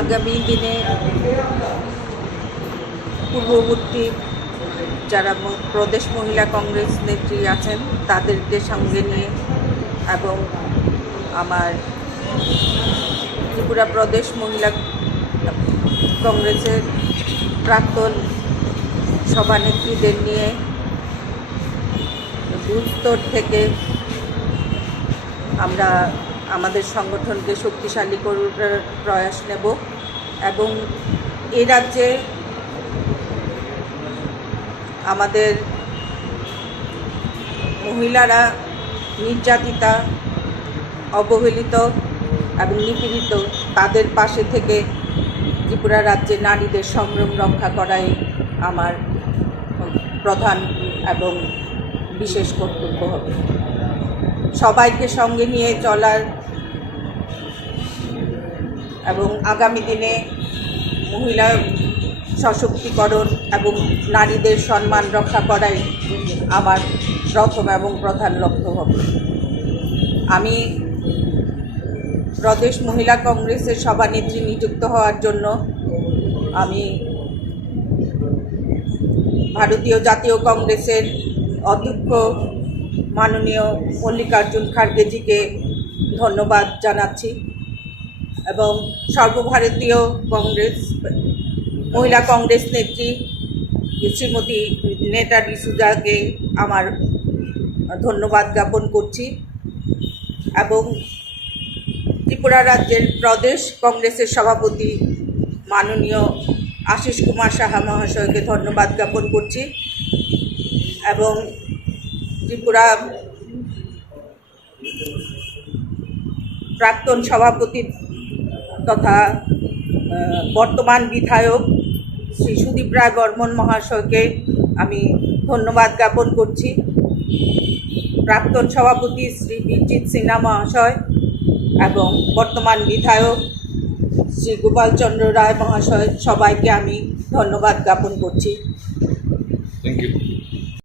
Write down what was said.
আগামী দিনে পূর্ববর্তী যারা প্রদেশ মহিলা কংগ্রেস নেত্রী আছেন তাদেরকে সঙ্গে নিয়ে এবং আমার ত্রিপুরা প্রদেশ মহিলা কংগ্রেসের প্রাক্তন সভানেত্রীদের নিয়ে বুথ স্তর থেকে আমরা আমাদের সংগঠনকে শক্তিশালী করার প্রয়াস নেব এবং এই রাজ্যে আমাদের মহিলারা নির্যাতিতা, অবহেলিত এবং নিপীড়িত তাদের পাশে থেকে ত্রিপুরা রাজ্যে নারীদের সম্ভ্রম রক্ষা করাই আমার প্রধান এবং বিশেষ কর্তব্য হবে। সবাইকে সঙ্গে নিয়ে চলার এবং আগামী দিনে মহিলা সশক্তিকরণ এবং নারীদের সম্মান রক্ষা করাই আমার প্রথম এবং প্রধান লক্ষ্য হবে। আমি প্রদেশ মহিলা কংগ্রেসের সভানেত্রী নিযুক্ত হওয়ার জন্য আমি ভারতীয় জাতীয় কংগ্রেসের অধ্যক্ষ মাননীয় মল্লিকার্জুন খাড়গেজিকে ধন্যবাদ জানাচ্ছি এবং সর্বভারতীয় কংগ্রেস মহিলা কংগ্রেস নেত্রী শ্রীমতী নেতা ডিসুজাকে আমার ধন্যবাদ জ্ঞাপন করছি এবং ত্রিপুরা রাজ্যের প্রদেশ কংগ্রেসের সভাপতি মাননীয় আশিস কুমার সাহা মহাশয়কে ধন্যবাদ জ্ঞাপন করছি এবং ত্রিপুরা প্রাক্তন সভাপতি তথা বর্তমান বিধায়ক শ্রী সুদীপ রায় বর্মন মহাশয়কে আমি ধন্যবাদ জ্ঞাপন করছি। প্রাক্তন সভাপতি শ্রী বীরজিৎ সিনহা মহাশয় এবং বর্তমান বিধায়ক শ্রী গোপালচন্দ্র রায় মহাশয় সবাইকে আমি ধন্যবাদ জ্ঞাপন করছি। Thank you.